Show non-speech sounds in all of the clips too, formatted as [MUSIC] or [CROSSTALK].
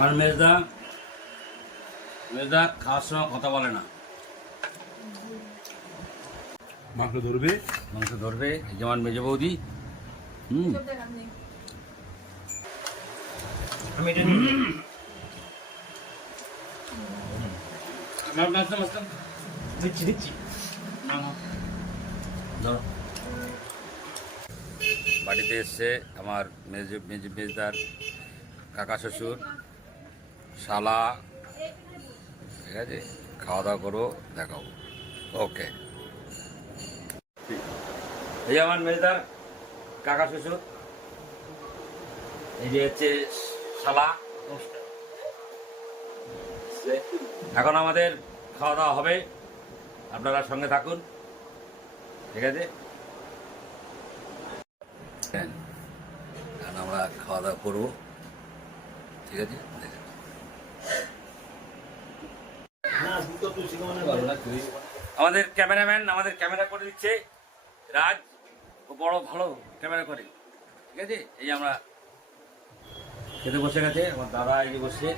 আর মেজদা মেজদা খাওয়ার সময় কথা বলে না। মাংস ধরবে? মাংস ধরবে এই যেমন মেজ বৌদি। হুম। আমি এটা দিচ্ছি দিচ্ছি। ধরো। বাড়িতে এসছে আমার মেজ মেজ মেজদার কাকা শ্বশুর। শালা। ঠিক আছে? খাওয়া দাওয়া করব দেখাবো। ওকে। এই আমার মেজদার কাকা শ্বশুর। এই যে হচ্ছে শালা। এখন আমাদের খাওয়া দাওয়া হবে। আপনারা সঙ্গে থাকুন। ঠিক আছে। আমরা খাওয়া দাওয়া করব। ঠিক আছে? আমাদের ক্যামেরাম্যান আমাদের ক্যামেরা করে দিচ্ছে। রাজ ও বড় ভালো ক্যামেরা করে। ঠিক আছে? এই আমরা খেতে বসে গেছে আমার দাদা এই বসছে।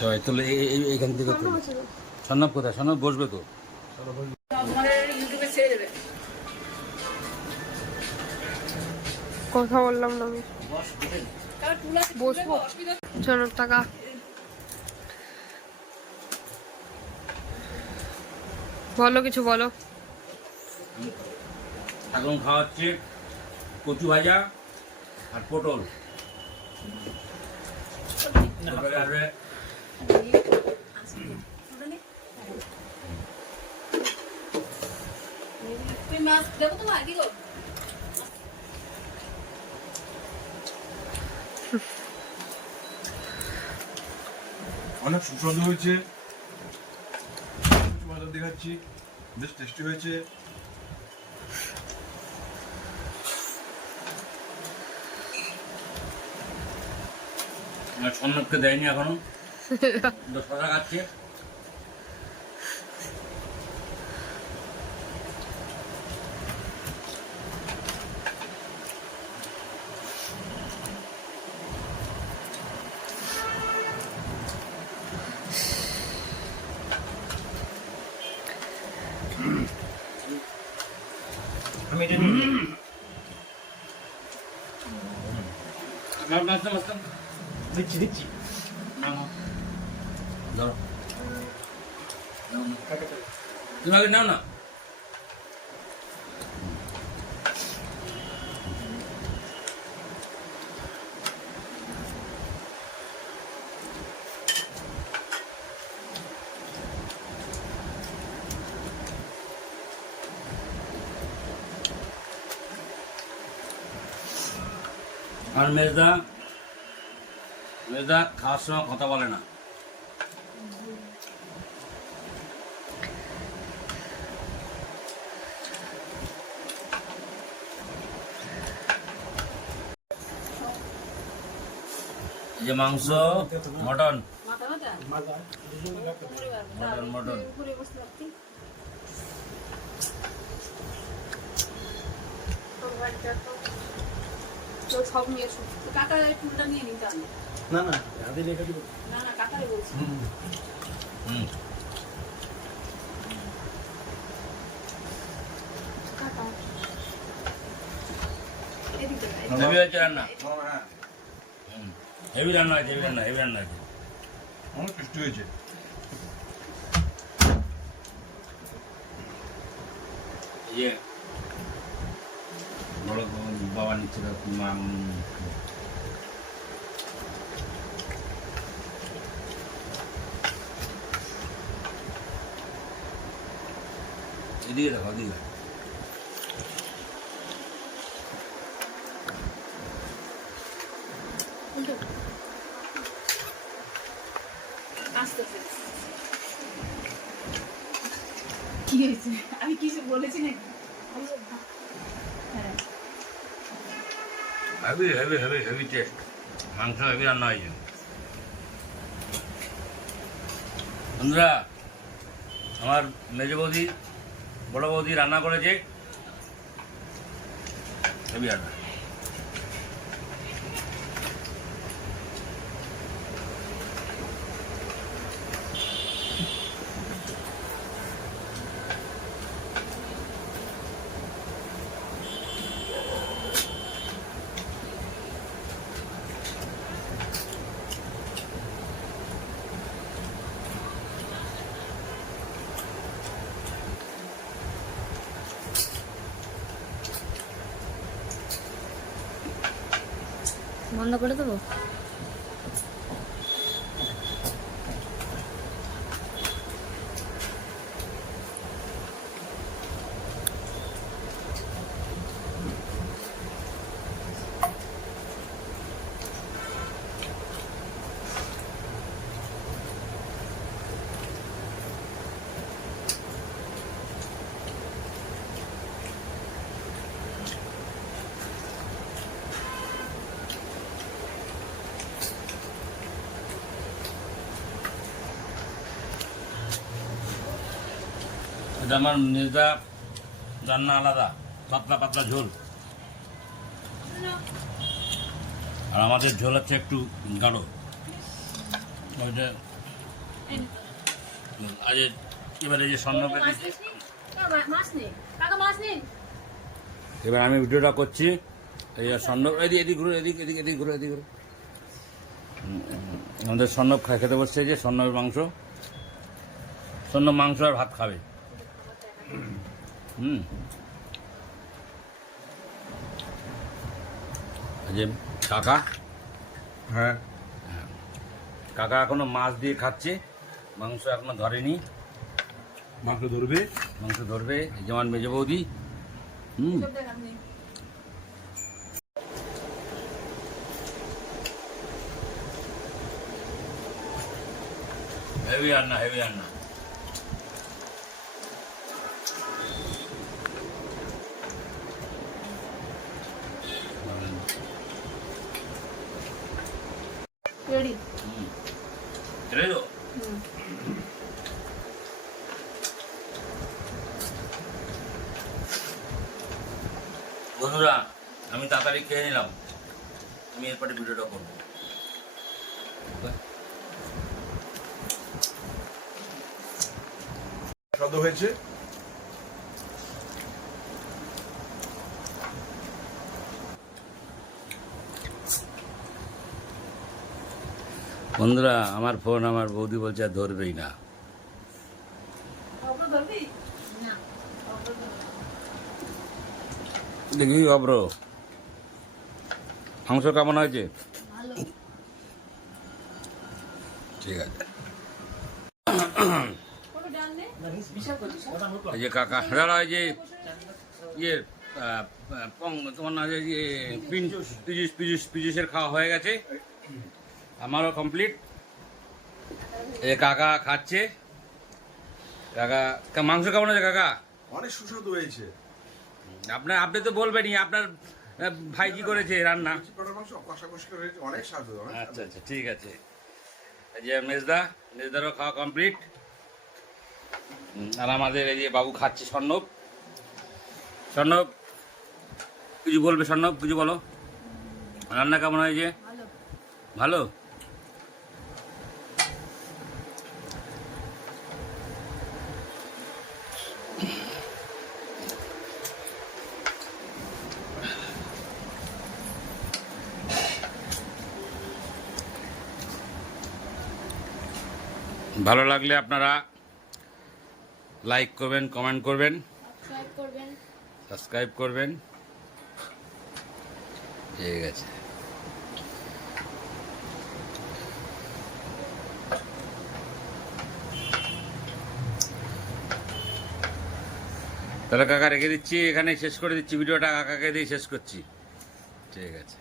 সবাই তুলে এই- এই- এইখান থেকে তুলে। কোথায়? সন্ন্যাপ বসবে তো। ইউটিউবে ছেড়ে দেবে। কথা বললাম না আমি। বসবো। জনের টাকা। বলো কিছু বলো। এখন খাওয়া হচ্ছে কচু ভাজা আর পটল। মাছ দেবো তোমার কি অনেক সুস্বাদু হয়েছে। মজা দেখাচ্ছি। বেশ টেস্টি হয়েছে। আর দেয়নি এখনও। [LAUGHS] দশ টাকা খাচ্ছে। আমি এটা আমার মাছটা মাছটা দিচ্ছি দিচ্ছি ধরো আর মেজদা মেজদা খাওয়ার সময় কথা বলে না। যে মাংস মটন। Mutton mutton. তো সব নিয়ে এসো। তো কাকার এই ফুলটা নিয়ে নিতে আমি না না আদি লেখা দিব। না না কাকারে বলছি। হুম কাটা এদিকে না, হেভি হয়েছে রান্না। হ্যাঁ। হেভি রান্না আছে হেভি রান্না হেভি রান্না। আছে অনেক টেস্টি হয়েছে। এই যে বড় বাবা নিচ্ছে তো মা এদিকে দেখো এদিকে কি হয়েছে? আমি কিছু বলেছি নাকি? Heavy heavy heavy heavy taste মাংস হেভি রান্না হয়েছে বন্ধুরা, আমার মেজ বৌদি, বড় বৌদি রান্না করেছে। হেভি রান্না। বন্ধ করে দেবো? এটা আমার নিজেটা রান্না আলাদা পাতলা পাতলা ঝোল। আর আমাদের ঝোল হচ্ছে একটু গাঢ়। ওইটা আজ এবারে যে কাকা এবার আমি ভিডিওটা করছি। এই স্বর্ণ এদিক এদিক ঘুরে এদিক এদিক এদিক ঘুরে এদিক ঘুরে। আমাদের স্বর্ণব খেতে বসছে যে স্বর্ণবের মাংস। স্বর্ণ মাংস আর ভাত খাবে। হুম। যে কাকা। হ্যাঁ। কাকা এখনও মাছ দিয়ে খাচ্ছে মাংস এখনও ধরেনি। মাংস ধরবে? মাংস ধরবে যেমন মেজে বৌদি। হুম। হেভি রান্না হেভি রান্না রেডি ছেড়ে বন্ধুরা আমি তাড়াতাড়ি খেয়ে নিলাম। আমি এরপরে ভিডিওটা করব। শব্দ হয়েছে। বন্ধুরা আমার ফোন আমার বৌদি বলছে আর ধরবেই না। দেখি অব্র মাংস কেমন হয়েছে? ঠিক আছে। এই যে কাকা দাদা এই যে ইয়ে পং তোমার না যে ইয়ে পিন- পিজুস পিজুস পিজুসের খাওয়া হয়ে গেছে। আমারও কমপ্লিট এই যে কাকা খাচ্ছে। কাকা কা- মাংস কেমন আছে কাকা? অনেক সুস্বাদু হয়েছে। আপনার আপনি তো বলবেনই আপনার ভাই কি করেছে রান্না? স্বাদু অনেক আচ্ছা আচ্ছা ঠিক আছে। যে মেজদা মেজদারও খাওয়া কমপ্লিট আর আমাদের এই যে বাবু খাচ্ছে স্বর্ণব। স্বর্ণব কিছু বলবে স্বর্ণব কিছু বলো? রান্না কেমন হয়েছে? ভালো? ভালো লাগলে আপনারা লাইক করবেন কমেন্ট করবেন সাবস্ক্রাইব করবেন। সাবস্ক্রাইব করবেন। ঠিক আছে। তাহলে কাকা রেখে দিচ্ছি এখানে শেষ করে দিচ্ছি ভিডিওটা কাকাকে দিয়ে শেষ করছি। ঠিক আছে।